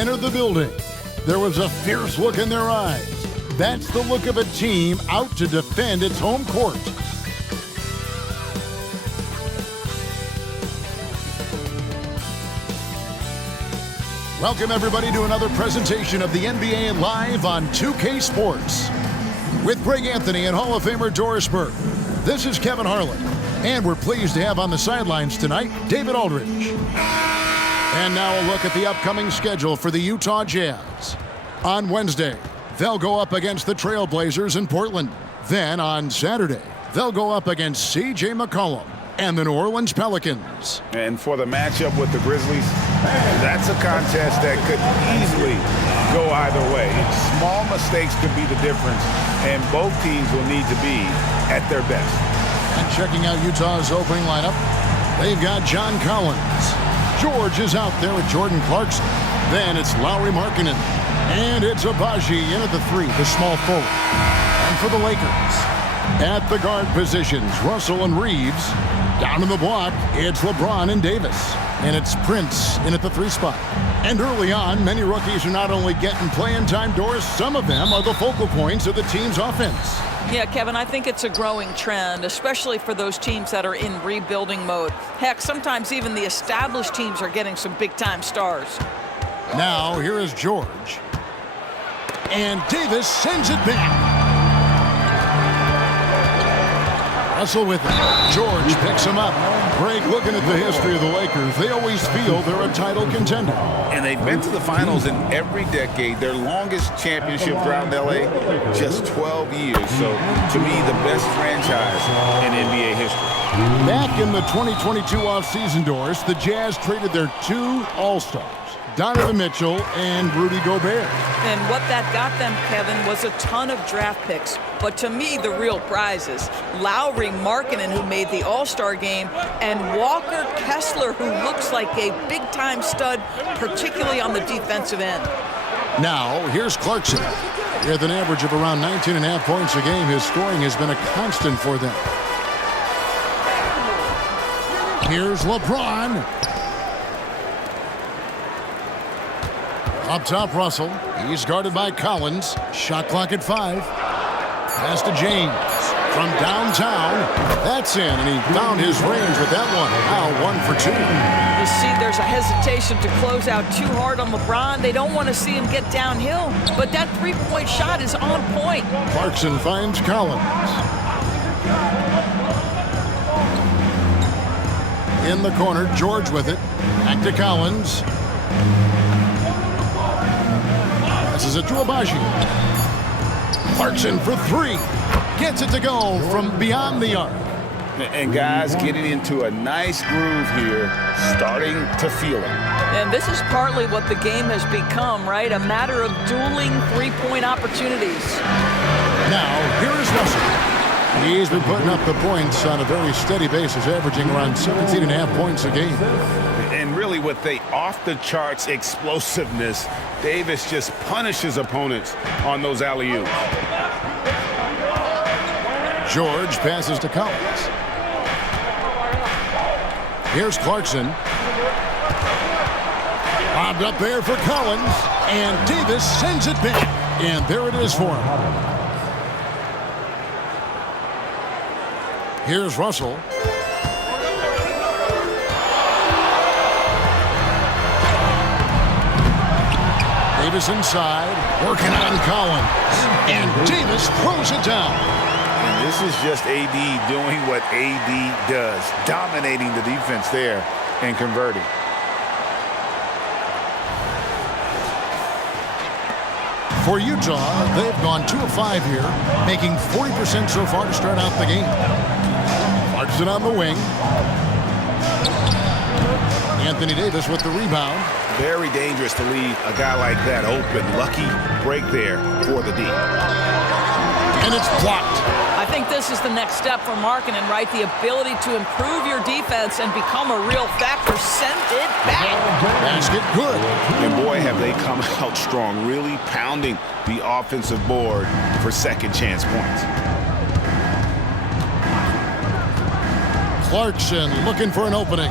entered the building, there was a fierce look in their eyes. That's the look of a team out to defend its home court. Welcome, everybody, to another presentation of the NBA Live on 2K Sports. With Greg Anthony and Hall of Famer Doris Burke, this is Kevin Harlan. And we're pleased to have on the sidelines tonight, David Aldridge. And now a look at the upcoming schedule for the Utah Jazz. On Wednesday, they'll go up against the Trailblazers in Portland. Then on Saturday, they'll go up against C.J. McCollum and the New Orleans Pelicans. And for the matchup with the Grizzlies, that's a contest that could easily go either way. Small mistakes could be the difference, and both teams will need to be at their best. And checking out Utah's opening lineup, they've got John Collins. George is out there with Jordan Clarkson. Then it's Lauri Markkanen. And it's Abaji in at the three, the small forward. And for the Lakers, at the guard positions, Russell and Reeves. Down in the block, it's LeBron and Davis. And it's Prince in at the three spot. And early on, many rookies are not only getting playing time, Doris, some of them are the focal points of the team's offense. Yeah, Kevin, I think it's a growing trend, especially for those teams that are in rebuilding mode. Heck, sometimes even the established teams are getting some big-time stars. Now, here is George. And Davis sends it back. Russell with it. George picks him up. Greg, looking at the history of the Lakers, they always feel they're a title contender. And they've been to the finals in every decade. Their longest championship drought in L.A., just 12 years. So, to me, the best franchise in NBA history. Back in the 2022 offseason, Doris, the Jazz traded their two All-Stars, Donovan Mitchell and Rudy Gobert. And what that got them, Kevin, was a ton of draft picks. But to me, the real prize is Lauri Markkanen, who made the All-Star game, and Walker Kessler, who looks like a big-time stud, particularly on the defensive end. Now, here's Clarkson. With an average of around 19.5 points a game, his scoring has been a constant for them. Here's LeBron. Up top, Russell. He's guarded by Collins. Shot clock at 5. Pass to James. From downtown. That's in, and he found his range with that one. Now 1 for 2. You see, there's a hesitation to close out too hard on LeBron. They don't want to see him get downhill. But that three-point shot is on point. Clarkson finds Collins. In the corner, George with it. Back to Collins. Passes it to Abaji. Clarkson for 3. Gets it to go from beyond the arc. And guys getting into a nice groove here, starting to feel it. And this is partly what the game has become, right? A matter of dueling three-point opportunities. Now, here is Russell. He's been putting up the points on a very steady basis, averaging around 17.5 points a game. And really with the off-the-charts explosiveness, Davis just punishes opponents on those alley-oops. George passes to Collins. Here's Clarkson. Bobbed up there for Collins. And Davis sends it back. And there it is for him. Here's Russell. Davis inside, working on Collins. And Davis throws it down. And this is just AD doing what AD does, dominating the defense there and converting. For Utah, they've gone 2 of 5 here, making 40% so far to start out the game. Clarkson on the wing. Anthony Davis with the rebound. Very dangerous to leave a guy like that open. Lucky break there for the D. And it's blocked. I think this is the next step for Markkanen, right? The ability to improve your defense and become a real factor. Send it back. Basket good. And boy, have they come out strong, really pounding the offensive board for second chance points. Clarkson looking for an opening.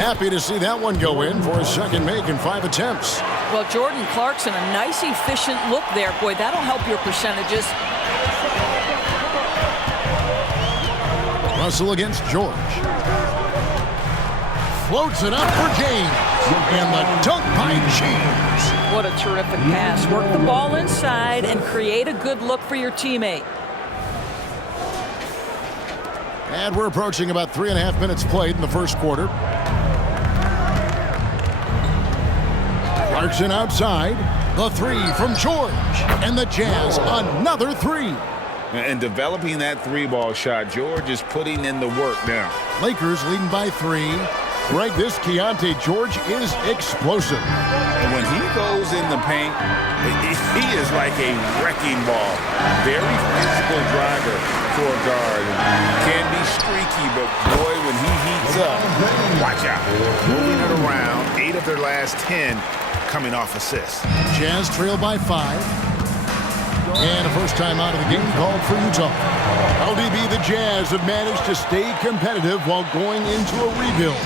Happy to see that one go in for a second make in 5 attempts. Well, Jordan Clarkson, a nice, efficient look there. Boy, that'll help your percentages. Russell against George. Floats it up for James. And the dunk by James. What a terrific pass. Work the ball inside and create a good look for your teammate. And we're approaching about 3.5 minutes played in the first quarter. Clarkson outside. The three from George. And the Jazz another three. And developing that three-ball shot, George is putting in the work now. Lakers leading by 3. Greg, this Keontae George is explosive. And when he goes in the paint, he is like a wrecking ball. Very physical driver for a guard. Can be streaky, but boy, when he heats up, watch out. Moving it around, 8 of their last 10 coming off assists. Jazz trail by 5. And a first time out of the game called for Utah. LDB, the Jazz have managed to stay competitive while going into a rebuild.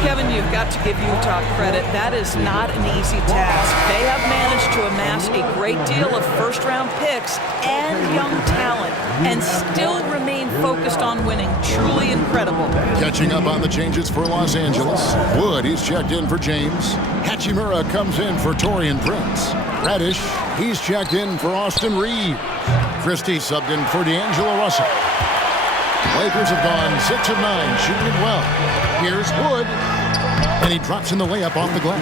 Kevin, you've got to give Utah credit. That is not an easy task. They have managed to amass a great deal of first-round picks and young talent and still remain focused on winning. Truly incredible. Catching up on the changes for Los Angeles. Wood, he's checked in for James. Hachimura comes in for Taurean Prince. Reddish, he's checked in for Austin Reeves. Christie subbed in for D'Angelo Russell. Lakers have gone 6 of 9, shooting it well. Here's Wood, and he drops in the layup off the glass.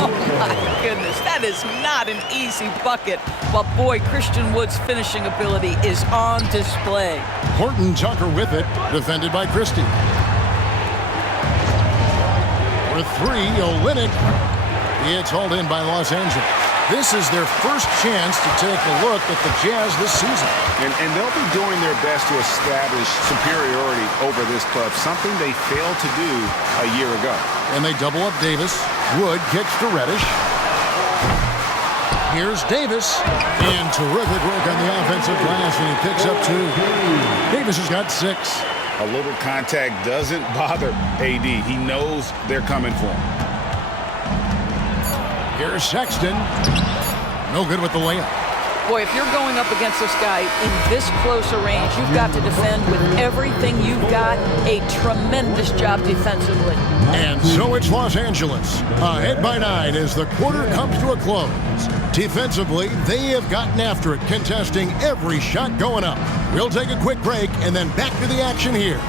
Oh, my goodness. That is not an easy bucket. But, boy, Christian Wood's finishing ability is on display. Horton Tucker with it, defended by Christie. For 3, Olynyk. It's hauled in by Los Angeles. This is their first chance to take a look at the Jazz this season. And they'll be doing their best to establish superiority over this club, something they failed to do a year ago. And they double up Davis. Wood kicks to Reddish. Here's Davis. And terrific work on the offensive glass, and he picks up 2. Davis has got 6. A little contact doesn't bother AD. He knows they're coming for him. Here's Sexton. No good with the layup. Boy, if you're going up against this guy in this close a range, you've got to defend with everything you've got. A tremendous job defensively. And so it's Los Angeles, ahead by 9 as the quarter comes to a close. Defensively, they have gotten after it, contesting every shot going up. We'll take a quick break and then back to the action here.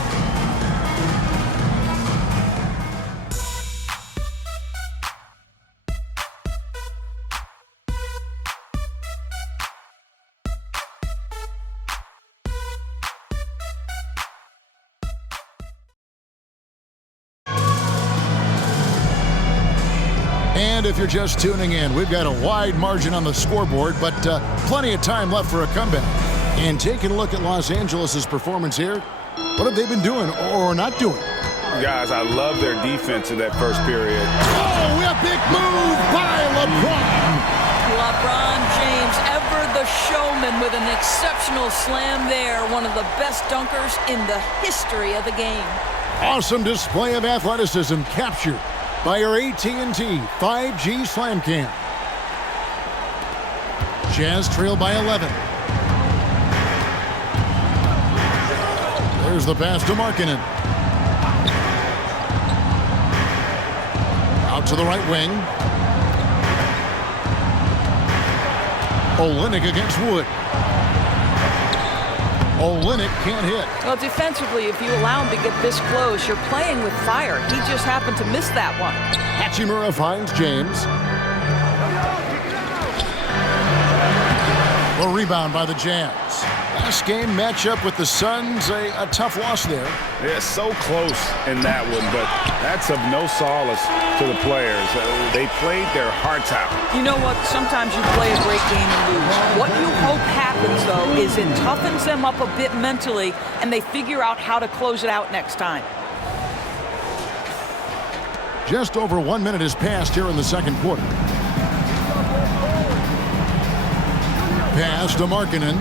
And if you're just tuning in, we've got a wide margin on the scoreboard, but plenty of time left for a comeback. And taking a look at Los Angeles' performance here, what have they been doing or not doing? Guys, I love their defense in that first period. Oh, a big move by LeBron. LeBron James, ever the showman, with an exceptional slam there. One of the best dunkers in the history of the game. Awesome display of athleticism captured by our AT&T 5G Slam Cam. Jazz trail by 11. There's the pass to Markkanen. Out to the right wing. Olynyk against Wood. Olynyk can't hit. Well, defensively, if you allow him to get this close, you're playing with fire. He just happened to miss that one. Hachimura finds James. A rebound by the Jazz. Last game matchup with the Suns, a tough loss there. Yeah, so close in that one, but that's of no solace to the players. They played their hearts out. You know what? Sometimes you play a great game and lose. What you hope happens, though, is it toughens them up a bit mentally, and they figure out how to close it out next time. Just over 1 minute has passed here in the second quarter. Pass to Markkanen.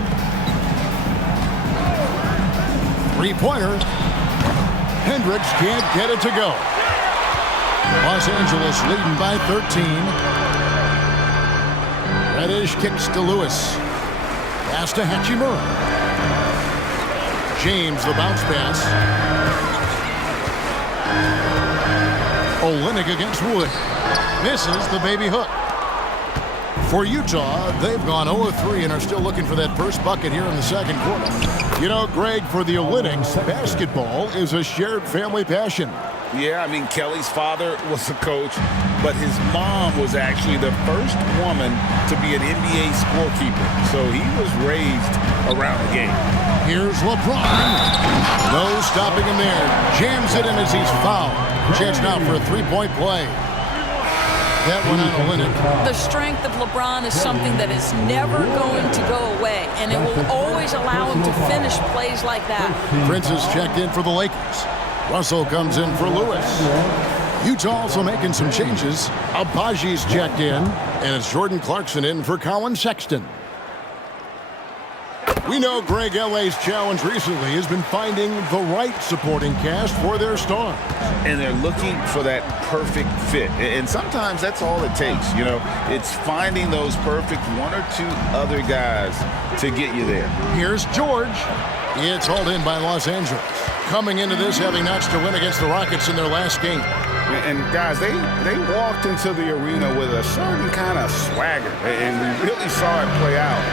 Three-pointer. Hendricks can't get it to go. Los Angeles leading by 13. Reddish kicks to Lewis. Pass to Hachimura. James, the bounce pass. Olynyk against Wood. Misses the baby hook. For Utah, they've gone 0-3 and are still looking for that first bucket here in the second quarter. You know, Greg, for the Olympics, basketball is a shared family passion. Yeah, I mean, Kelly's father was a coach, but his mom was actually the first woman to be an NBA scorekeeper. So he was raised around the game. Here's LeBron. No stopping him there. Jams it in as he's fouled. Chance now for a three-point play. That one on Olynyk. The strength of LeBron is something that is never going to go away, and it will always allow him to finish plays like that. Prince is checked in for the Lakers. Russell comes in for Lewis. Utah also making some changes. Abaji's checked in, and it's Jordan Clarkson in for Colin Sexton. We know Greg, LA's challenge recently has been finding the right supporting cast for their stars. And they're looking for that perfect fit. And sometimes that's all it takes. You know, it's finding those perfect one or two other guys to get you there. Here's George. It's hauled in by Los Angeles. Coming into this, having notched a win against the Rockets in their last game. And guys, they walked into the arena with a certain kind of swagger, and we really saw it play out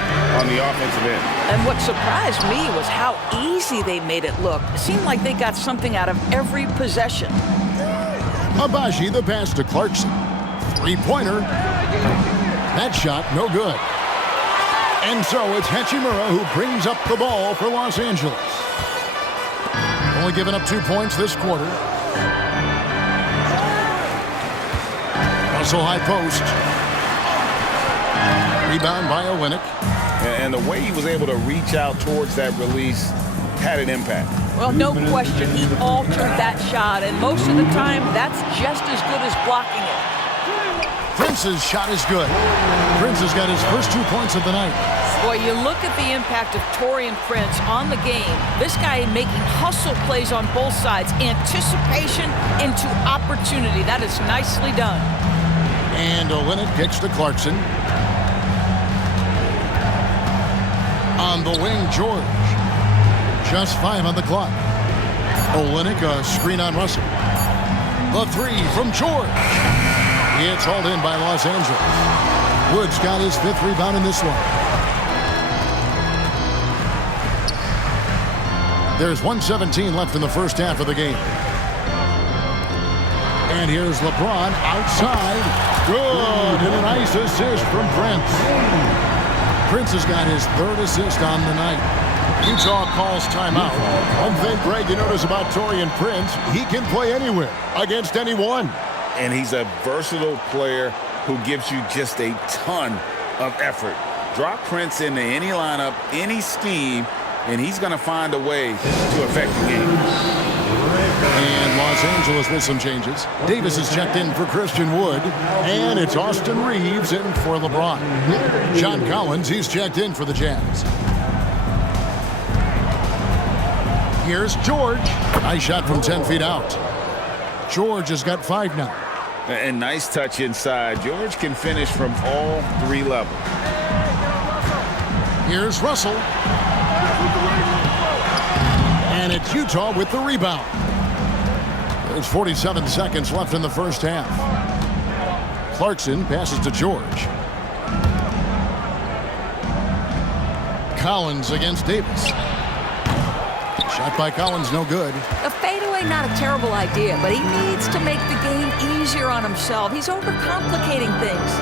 on the offensive end. And what surprised me was how easy they made it look. It seemed like they got something out of every possession. Abaji, the pass to Clarkson. Three-pointer. That shot, no good. And so it's Hachimura who brings up the ball for Los Angeles. Only giving up 2 points this quarter. Russell high post. Rebound by Olynyk. And the way he was able to reach out towards that release had an impact. Well, no question, he altered that shot, and most of the time, that's just as good as blocking it. Prince's shot is good. Prince has got his first 2 points of the night. Boy, you look at the impact of Taurean Prince on the game. This guy making hustle plays on both sides. Anticipation into opportunity. That is nicely done. And Olynyk kicks to Clarkson. On the wing, George. Just 5 on the clock. Olynyk, a screen on Russell. The three from George. It's hauled in by Los Angeles. Wood's got his 5th rebound in this one. There's 1:17 left in the first half of the game. And here's LeBron outside. Good, and a nice assist from Prince. Prince has got his 3rd assist on the night. Utah calls timeout. One thing, Greg, you notice about Taurean Prince, he can play anywhere, against anyone. And he's a versatile player who gives you just a ton of effort. Drop Prince into any lineup, any scheme, and he's going to find a way to affect the game. And Los Angeles with some changes. Davis is checked in for Christian Wood. And it's Austin Reeves in for LeBron. John Collins, he's checked in for the Jazz. Here's George. Nice shot from 10 feet out. George has got 5 now. And nice touch inside. George can finish from all 3 levels. Here's Russell. And it's Utah with the rebound. There's 47 seconds left in the first half. Clarkson passes to George. Collins against Davis. Shot by Collins, no good. A fadeaway, not a terrible idea, but he needs to make the game easier on himself. He's overcomplicating things.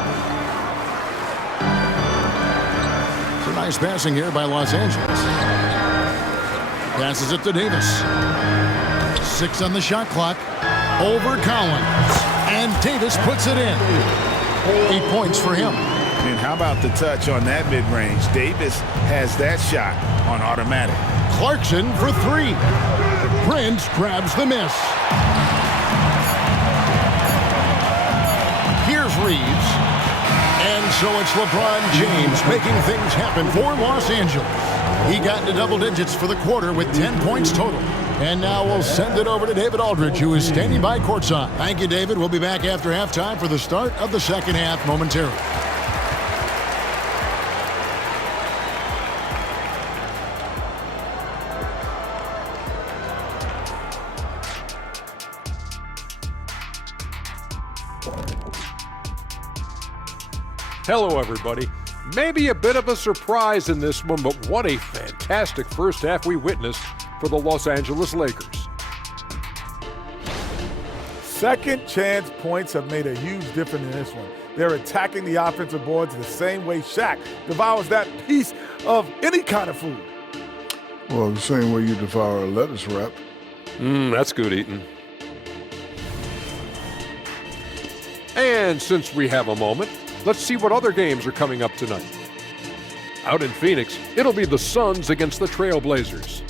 Some nice passing here by Los Angeles. Passes it to Davis. 6 on the shot clock. Over Collins. And Davis puts it in. 8 points for him. And how about the touch on that mid-range? Davis has that shot on automatic. Clarkson for 3. Prince grabs the miss. Here's Reeves. And so it's LeBron James making things happen for Los Angeles. He got into double digits for the quarter with 10 points total. And now we'll send it over to David Aldridge, who is standing by courtside. Thank you, David. We'll be back after halftime for the start of the second half momentarily. Hello, everybody. Maybe a bit of a surprise in this one, but what a fantastic first half we witnessed for the Los Angeles Lakers. Second chance points have made a huge difference in this one. They're attacking the offensive boards the same way Shaq devours that piece of any kind of food. Well, the same way you devour a lettuce wrap. That's good eating. And since we have a moment, let's see what other games are coming up tonight. Out in Phoenix, it'll be the Suns against the Trailblazers.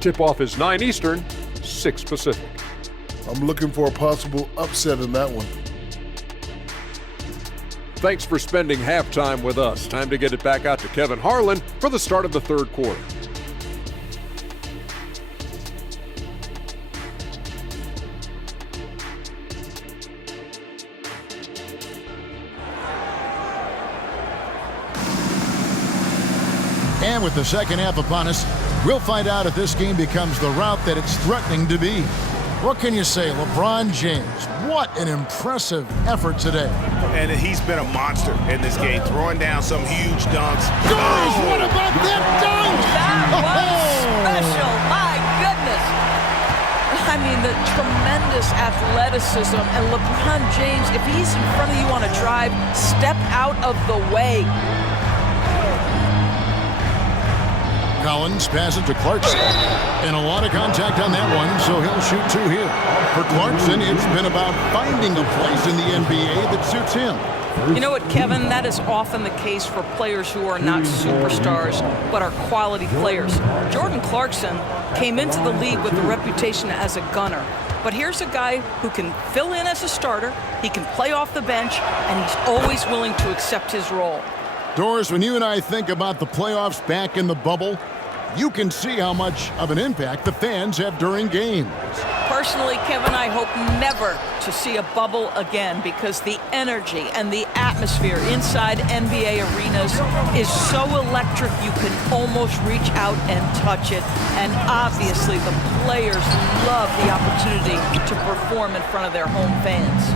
Tip-off is 9 Eastern, 6 Pacific. I'm looking for a possible upset in that one. Thanks for spending halftime with us. Time to get it back out to Kevin Harlan for the start of the third quarter. And with the second half upon us, we'll find out if this game becomes the route that it's threatening to be. What can you say, LeBron James? What an impressive effort today. And he's been a monster in this game, throwing down some huge dunks. Doris, what about that dunk? That was special. My goodness. I mean, the tremendous athleticism. And LeBron James, if he's in front of you on a drive, step out of the way. Collins passes to Clarkson. And a lot of contact on that one, so he'll shoot 2 here. For Clarkson, it's been about finding a place in the NBA that suits him. You know what, Kevin? That is often the case for players who are not superstars, but are quality players. Jordan Clarkson came into the league with a reputation as a gunner. But here's a guy who can fill in as a starter, he can play off the bench, and he's always willing to accept his role. Doris, when you and I think about the playoffs back in the bubble, you can see how much of an impact the fans have during games. Personally, Kevin, I hope never to see a bubble again because the energy and the atmosphere inside NBA arenas is so electric you can almost reach out and touch it. And obviously, the players love the opportunity to perform in front of their home fans.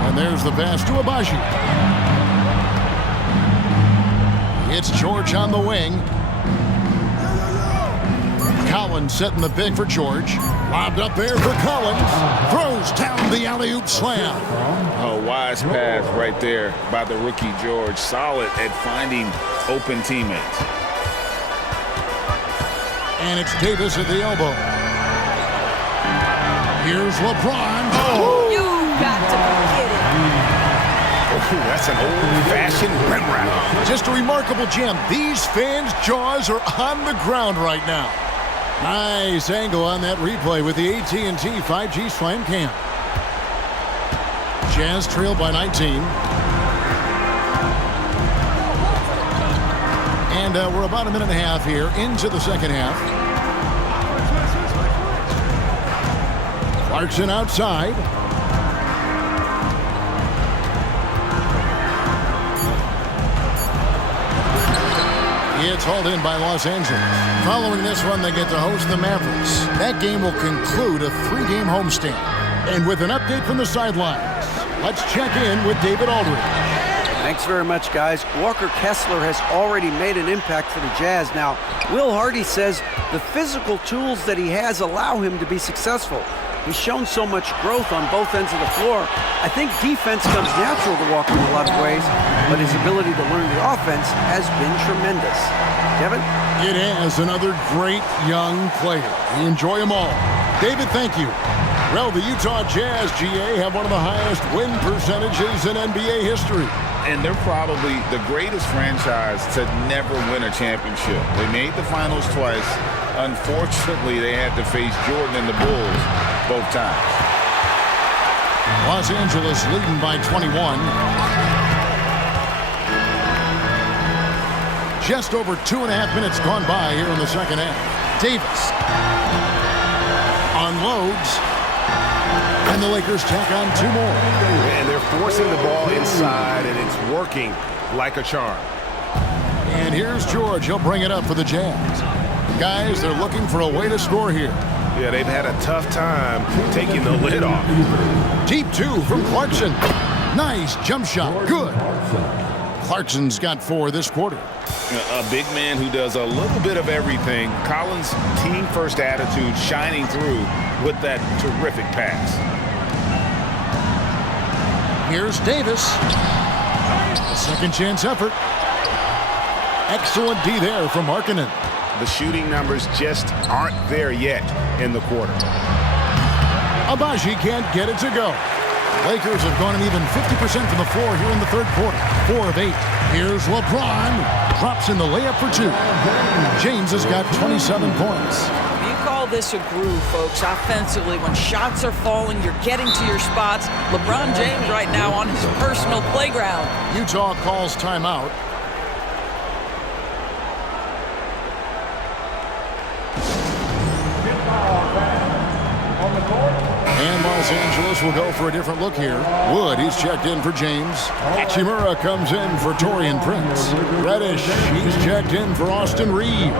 And there's the pass to Abaji. It's George on the wing. Collins setting the pick for George. Lobbed up there for Collins. Throws down the alley-oop slam. A wise pass right there by the rookie George. Solid at finding open teammates. And it's Davis at the elbow. Here's LeBron. Oh! You got to be kidding. Ooh, that's an old-fashioned rim wrap. Just a remarkable gem. These fans' jaws are on the ground right now. Nice angle on that replay with the AT&T 5G Slam Cam. Jazz trail by 19. And we're about a minute and a half here into the second half. Clarkson outside. It's hauled in by Los Angeles. Following this one, they get to host the Mavericks. That game will conclude a 3-game homestand. And with an update from the sidelines, let's check in with David Aldridge. Thanks very much, guys. Walker Kessler has already made an impact for the Jazz. Now, Will Hardy says the physical tools that he has allow him to be successful. He's shown so much growth on both ends of the floor. I think defense comes natural to Walker in a lot of ways, but his ability to learn the offense has been tremendous. Kevin? It has another great young player. We enjoy them all. David, thank you. Well, the Utah Jazz, GA, have one of the highest win percentages in NBA history. And they're probably the greatest franchise to never win a championship. They made the finals twice. Unfortunately, they had to face Jordan and the Bulls both times. Los Angeles leading by 21. Just over 2.5 minutes gone by here in the second half. Davis unloads, and the Lakers tack on 2 more. And they're forcing the ball inside, and it's working like a charm. And here's George. He'll bring it up for the Jazz. Guys, they're looking for a way to score here. Yeah, they've had a tough time taking the lid off. Deep 2 from Clarkson. Nice jump shot. Good. Clarkson's got 4 this quarter. A big man who does a little bit of everything. Collins' team-first attitude shining through with that terrific pass. Here's Davis. A second chance effort. Excellent D there from Markkanen. The shooting numbers just aren't there yet in the quarter. Abaji can't get it to go. Lakers have gone an even 50% from the floor here in the third quarter. 4 of 8. Here's LeBron. Drops in the layup for 2. James has got 27 points. You call this a groove, folks, offensively. When shots are falling, you're getting to your spots. LeBron James right now on his personal playground. Utah calls timeout. And Los Angeles will go for a different look here. Wood, he's checked in for James. Hachimura comes in for Taurean Prince. Reddish, he's checked in for Austin Reeves.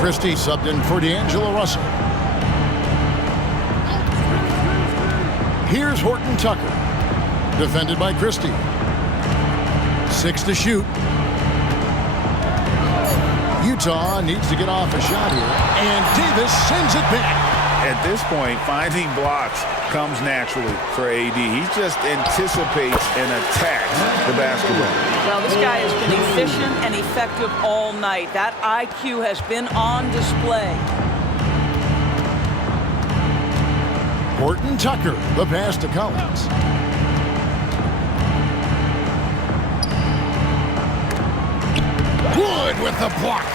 Christie subbed in for D'Angelo Russell. Here's Horton Tucker, defended by Christie. 6 to shoot. Utah needs to get off a shot here, and Davis sends it back. At this point, finding blocks comes naturally for AD. He just anticipates and attacks the basketball. Well, this guy has been efficient and effective all night. That IQ has been on display. Horton Tucker, the pass to Collins. Wood with the block.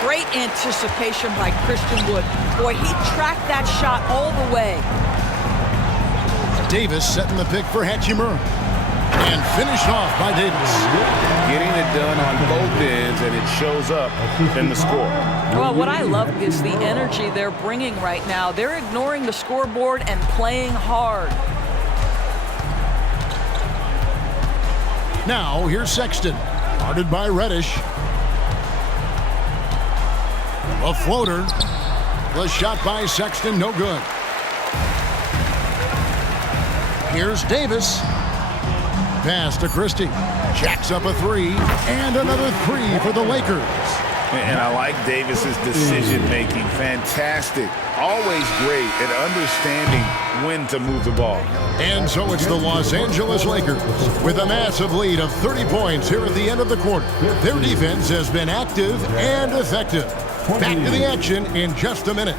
Great anticipation by Christian Wood. Boy, he tracked that shot all the way. Davis setting the pick for Hachimura. And finished off by Davis. Getting it done on both ends, and it shows up in the score. Well, what I love is the energy they're bringing right now. They're ignoring the scoreboard and playing hard. Now, here's Sexton. Guarded by Reddish. A floater. The shot by Sexton, no good. Here's Davis. Pass to Christie. Jacks up a 3. And another 3 for the Lakers. And I like Davis's decision-making. Fantastic. Always great at understanding when to move the ball. And so it's the Los Angeles Lakers with a massive lead of 30 points here at the end of the quarter. Their defense has been active and effective. Back to the action in just a minute.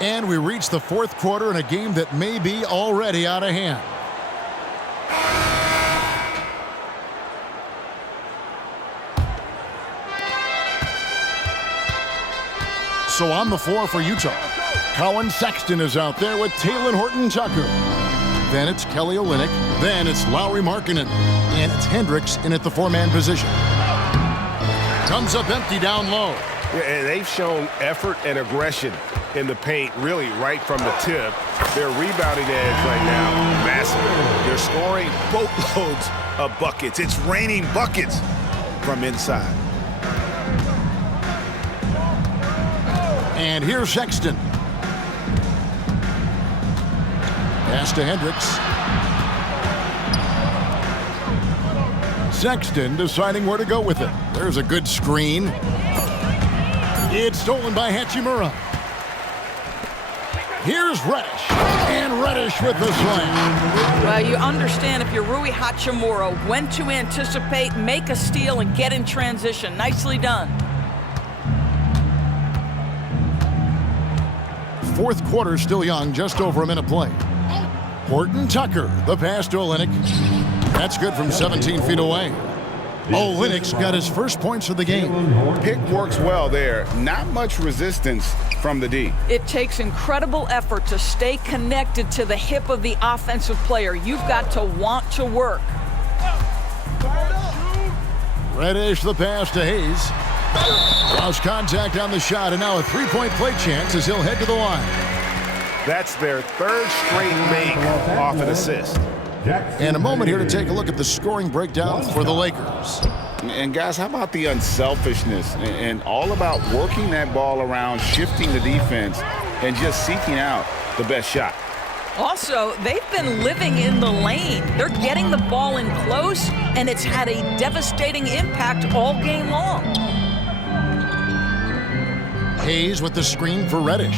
And we reach the fourth quarter in a game that may be already out of hand. So on the floor for Utah, Colin Sexton is out there with Talen Horton-Tucker. Then it's Kelly Olynyk. Then it's Lauri Markkanen. And it's Hendricks in at the 4-man position. Comes up empty down low. Yeah, and they've shown effort and aggression in the paint, really right from the tip. Their rebounding edge right now, massive. They're scoring boatloads of buckets. It's raining buckets from inside. And here's Sexton. Pass to Hendricks. Sexton deciding where to go with it. There's a good screen. It's stolen by Hachimura. Here's Reddish, and Reddish with the slam. Well, you understand if you're Rui Hachimura, when to anticipate, make a steal, and get in transition. Nicely done. Fourth quarter still young, just over a minute play. Horton Tucker, the pass to Olynyk. That's good from 17 feet away. Olynyk's got his first points of the game. Pick works well there. Not much resistance from the D. It takes incredible effort to stay connected to the hip of the offensive player. You've got to want to work. Reddish the pass to Hayes. Lost contact on the shot, and now a three-point play chance as he'll head to the line. That's their third straight make off an assist. And a moment here to take a look at the scoring breakdown for the Lakers. And guys, how about the unselfishness and all about working that ball around, shifting the defense, and just seeking out the best shot. Also, they've been living in the lane. They're getting the ball in close, and it's had a devastating impact all game long. Hayes with the screen for Reddish.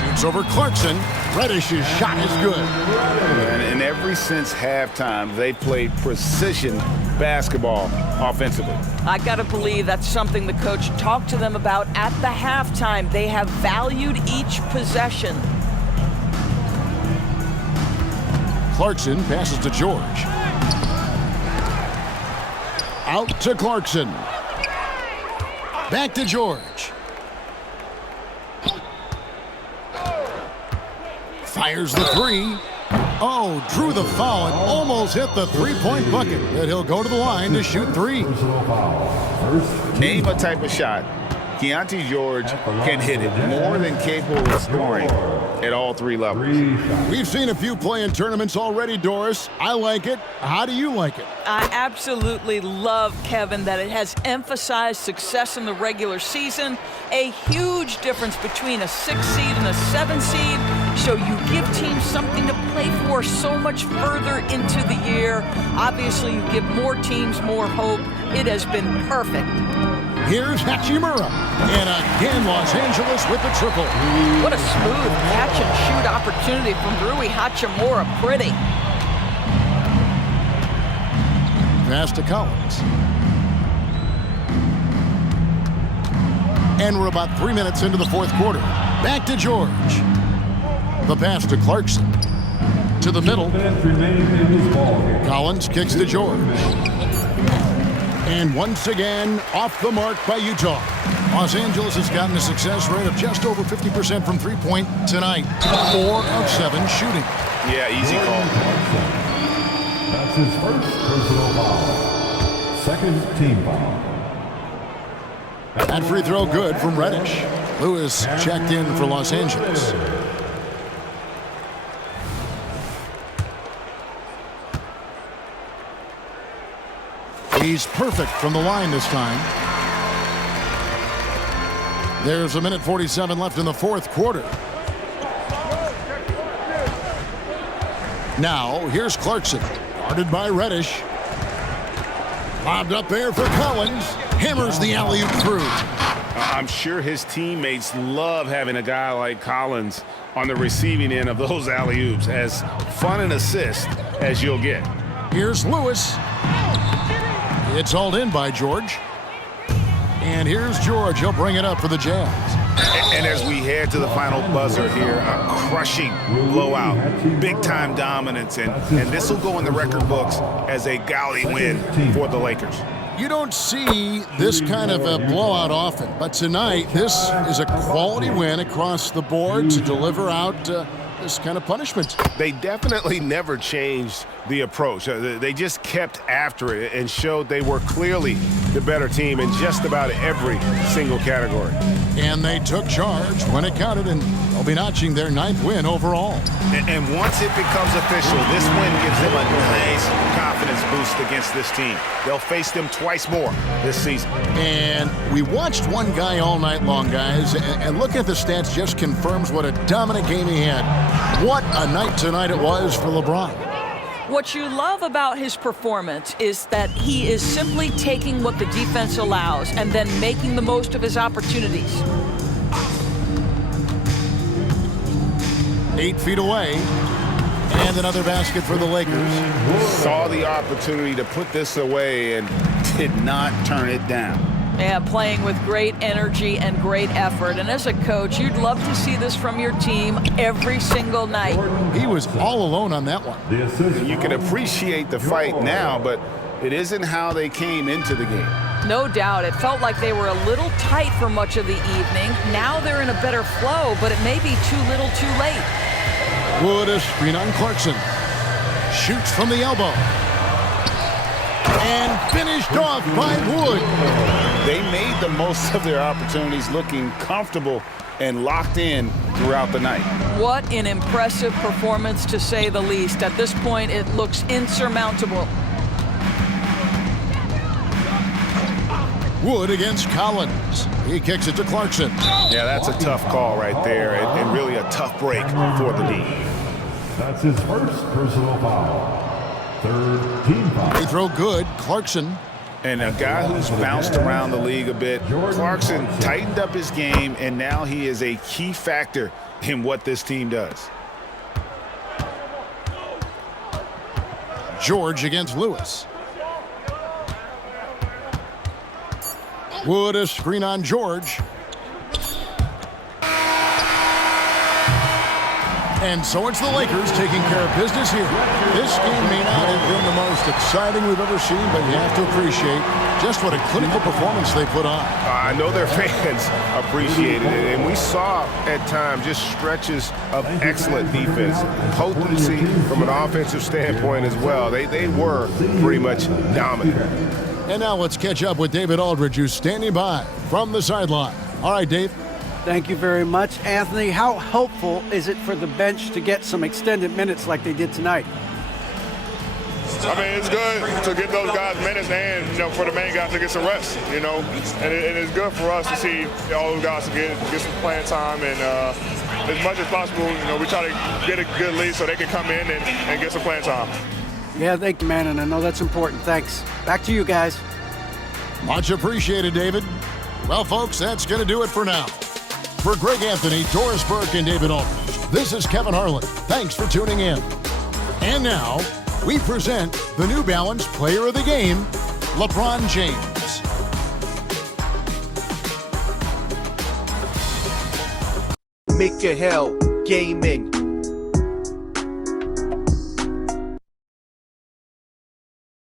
Shoots over Clarkson. Reddish's shot is good. And ever since halftime, they played precision basketball offensively. I got to believe that's something the coach talked to them about at the halftime. They have valued each possession. Clarkson passes to George. Out to Clarkson. Back to George. Fires the three. Oh, drew the foul and almost hit the three-point bucket. But he'll go to the line to shoot three. Name a type of shot Keontae George can hit it, more than capable of scoring at all three levels. We've seen a few play in tournaments already, Doris. I like it. How do you like it? I absolutely love, Kevin, that it has emphasized success in the regular season, a huge difference between a 6 seed and a 7 seed. So you give teams something to play for so much further into the year. Obviously, you give more teams more hope. It has been perfect. Here's Hachimura. And again, Los Angeles with the triple. What a smooth catch and shoot opportunity from Rui Hachimura. Pretty. Pass to Collins. And we're about 3 minutes into the fourth quarter. Back to George. The pass to Clarkson. To the middle. Collins kicks to George. And once again, off the mark by Utah. Los Angeles has gotten a success rate of just over 50% from three-point tonight. 4 of 7 shooting. Yeah, easy call. That's his first personal foul. Second team foul. That free throw good from Reddish. Lewis checked in for Los Angeles. He's perfect from the line this time. There's a minute 47 left in the fourth quarter. Now, here's Clarkson, guarded by Reddish. Lobbed up there for Collins. Hammers the alley-oop through. I'm sure his teammates love having a guy like Collins on the receiving end of those alley-oops. As fun an assist as you'll get. Here's Lewis. It's hauled in by George. And here's George. He'll bring it up for the Jazz. And as we head to the final buzzer here, a crushing blowout, big-time dominance, and this will go in the record books as a gaudy win for the Lakers. You don't see this kind of a blowout often, but tonight this is a quality win across the board to deliver out this kind of punishment. They definitely never changed the approach. They just kept after it and showed they were clearly the better team in just about every single category. And they took charge when it counted, and they'll be notching their 9th win overall. And once it becomes official, this win gives them a nice confidence boost against this team. They'll face them twice more this season. And we watched one guy all night long, guys, and looking at the stats just confirms what a dominant game he had. What a night tonight it was for LeBron. What you love about his performance is that he is simply taking what the defense allows and then making the most of his opportunities. 8 feet away. And another basket for the Lakers. Saw the opportunity to put this away and did not turn it down. Yeah, playing with great energy and great effort. And as a coach, you'd love to see this from your team every single night. He was all alone on that one. You can appreciate the fight now, but it isn't how they came into the game. No doubt. It felt like they were a little tight for much of the evening. Now they're in a better flow, but it may be too little too late. Wood, a screen on Clarkson. Shoots from the elbow. And finished off by Wood. They made the most of their opportunities, looking comfortable and locked in throughout the night. What an impressive performance, to say the least. At this point, it looks insurmountable. Wood against Collins. He kicks it to Clarkson. Yeah, that's a tough call right there, and really a tough break for the D. That's his first personal foul. Third team foul. They throw good. Clarkson. And a guy who's bounced around the league a bit, Clarkson tightened up his game, and now he is a key factor in what this team does. George against Lewis. Wood, a screen on George. And so it's the Lakers taking care of business here. This game may not have been the most exciting we've ever seen, but you have to appreciate just what a clinical performance they put on. I know their fans appreciated it, and we saw at times just stretches of excellent defense, potency from an offensive standpoint as well. They were pretty much dominant. And now let's catch up with David Aldridge, who's standing by from the sideline. All right, Dave. Thank you very much, Anthony. How helpful is it for the bench to get some extended minutes like they did tonight? I mean, it's good to get those guys minutes and, for the main guys to get some rest, and it's good for us to see all those guys to get some playing time, and as much as possible, we try to get a good lead so they can come in and get some playing time. Yeah, thank you, man, and I know that's important. Thanks. Back to you guys. Much appreciated, David. Well, folks, that's going to do it for now. For Greg Anthony, Doris Burke, and David Aldridge, this is Kevin Harlan. Thanks for tuning in. And now, we present the New Balance Player of the Game, LeBron James. Make a hell gaming.